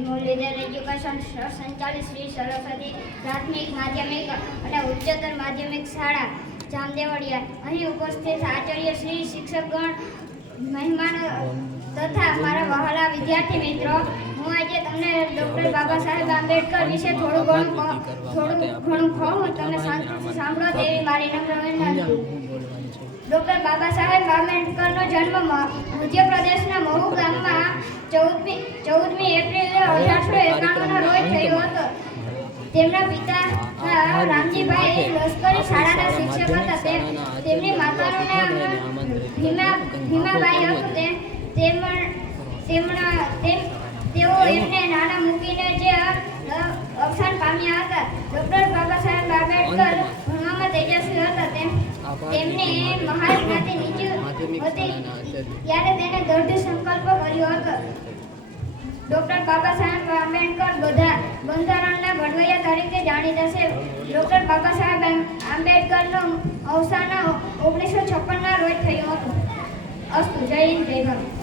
Muralidhar education trust સંચાલિત શ્રી સરસ્વતી પ્રાથમિક માધ્યમિક અને ઉચ્ચતર માધ્યમિક શાળા જામદેવળિયા અહીં ઉપસ્થિત આચાર્ય શ્રી શિક્ષકગણ મહેમાનો તથા મારા વહાલા વિદ્યાર્થી મિત્રો, હું આજે તમને ડૉક્ટર બાબા સાહેબ આંબેડકર વિશે થોડું ઘણું કહું. તમે શાંતિથી સાંભળો તેવી મારી નમ્ર વિનંતી. ડૉક્ટર બાબા સાહેબ આંબેડકરનો જન્મ મધ્યપ્રદેશના મહુ ગામમાં 14મી એપ્રિલ 1891 રોજ થયો હતો. તેમના પિતા રામજીભાઈ લશ્કરી શાળાના શિક્ષક હતા. તેમની માતાનું નામ ભીમાબાઈ હતું. તેઓ એમને નાના મૂકીને જે અવસાન પામ્યા હતા. ડૉક્ટર બાબા સાહેબ આંબેડકર ભણવામાં તેજસ્વી હતા. તેમને મહાજ્ઞાતિ નીચે હતી ત્યારે તેને દૃઢ સંકલ્પ કર્યો હતો. ડૉક્ટર બાબા સાહેબ આંબેડકર બંધારણના ઘડવૈયા તરીકે જાણીતા છે. ડૉક્ટર બાબા સાહેબ આંબેડકરનું અવસાન 1956ના રોજ થયું હતું. અસ્તુ. જય હિન્દ, જય ભારત.